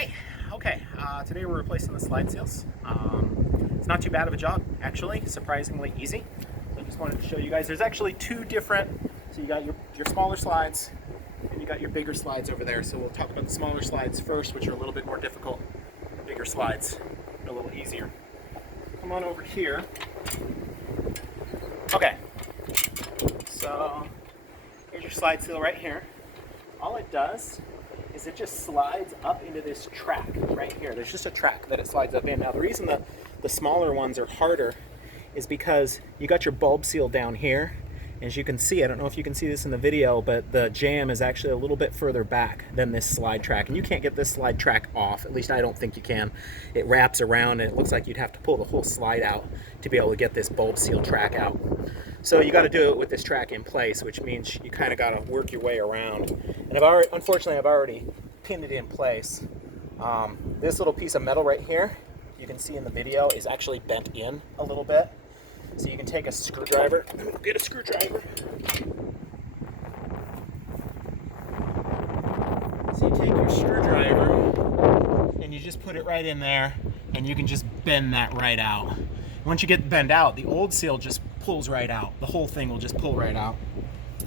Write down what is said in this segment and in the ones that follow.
Hi. Okay, today we're replacing the slide seals. It's not too bad of a job, actually, surprisingly easy. So I just wanted to show you guys, there's actually two different, so you got your smaller slides and you got your bigger slides over there. So we'll talk about the smaller slides first, which are a little bit more difficult. The bigger slides are a little easier. Come on over here. Okay, so here's your slide seal right here. All it does is it just slides up into this track right here. There's just a track that it slides up in. Now the reason the smaller ones are harder is because you got your bulb seal down here. As you can see, I don't know if you can see this in the video, but the jam is actually a little bit further back than this slide track. And you can't get this slide track off, at least I don't think you can. It wraps around and it looks like you'd have to pull the whole slide out to be able to get this bulb seal track out. So you got to do it with this track in place, which means you kind of got to work your way around. And unfortunately, I've already pinned it in place. This little piece of metal right here, you can see in the video, is actually bent in a little bit. So you can take a screwdriver, get a screwdriver. So you take your screwdriver and you just put it right in there and you can just bend that right out. Once you get bent out, the old seal just pulls right out. The whole thing will just pull right out.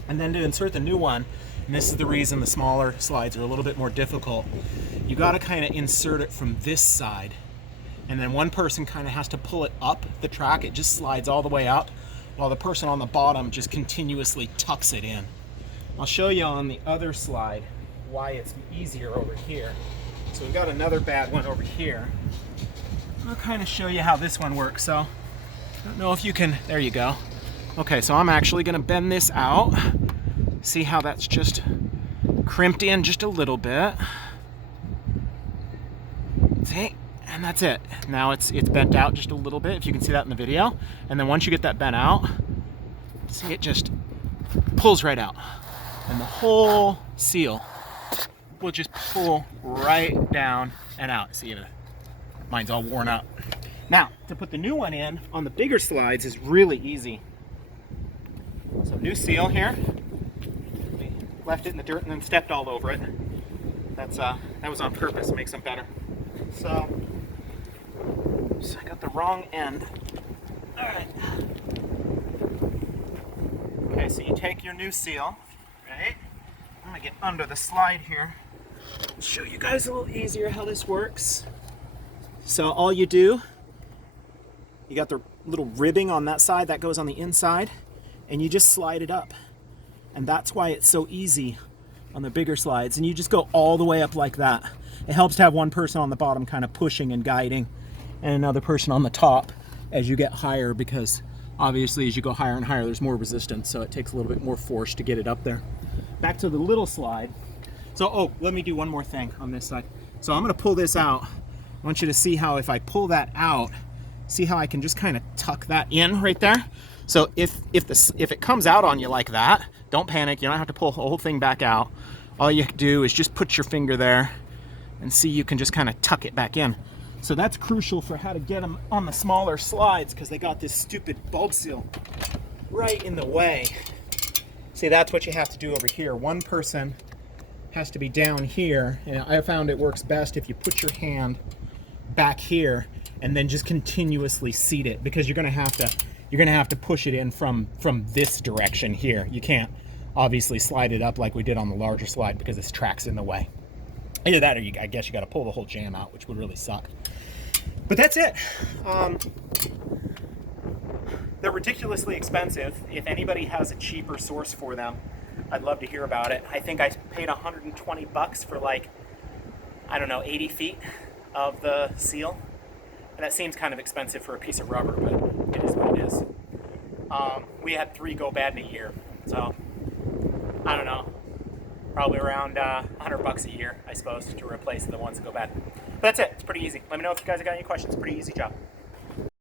And then to insert the new one, and this is the reason the smaller slides are a little bit more difficult, you got to kind of insert it from this side. And then one person kind of has to pull it up the track. It just slides all the way up, while the person on the bottom just continuously tucks it in. I'll show you on the other slide why it's easier over here. So we've got another bad one over here. I'll kind of show you how this one works. So I don't know if you can, there you go. Okay, so I'm actually gonna bend this out. See how that's just crimped in just a little bit. See? And that's it. Now it's bent out just a little bit, if you can see that in the video. And then once you get that bent out, see, it just pulls right out. And the whole seal will just pull right down and out. See, mine's all worn up. Now, to put the new one in on the bigger slides is really easy. So new seal here. We left it in the dirt and then stepped all over it. That was on purpose, it makes them better. So I got the wrong end. All right. Okay, so you take your new seal, right? I'm gonna get under the slide here. Show you guys a little easier how this works. So all you do, you got the little ribbing on that side that goes on the inside, and you just slide it up. And that's why it's so easy on the bigger slides. And you just go all the way up like that. It helps to have one person on the bottom kind of pushing and guiding, and another person on the top as you get higher, because obviously as you go higher and higher there's more resistance, so it takes a little bit more force to get it up there. Back to the little slide. So let me do one more thing on this side. So I'm going to pull this out. I want you to see how if I pull that out, see how I can just kind of tuck that in right there. So if it comes out on you like that, don't panic. You don't have to pull the whole thing back out. All you do is just put your finger there and see, you can just kind of tuck it back in. So that's crucial for how to get them on the smaller slides, because they got this stupid bulb seal right in the way. See, that's what you have to do over here. One person has to be down here, and I found it works best if you put your hand back here and then just continuously seat it, because you're gonna have to push it in from this direction here. You can't obviously slide it up like we did on the larger slide because this track's in the way. Either that, or I guess you got to pull the whole jam out, which would really suck. But that's it. They're ridiculously expensive. If anybody has a cheaper source for them, I'd love to hear about it. I think I paid 120 bucks for, like, I don't know, 80 feet of the seal. And that seems kind of expensive for a piece of rubber, but it is what it is. We had 3 go bad in a year, so I don't know. Probably around 100 bucks a year, I suppose, to replace the ones that go bad. But that's it. It's pretty easy. Let me know if you guys have got any questions. Pretty easy job.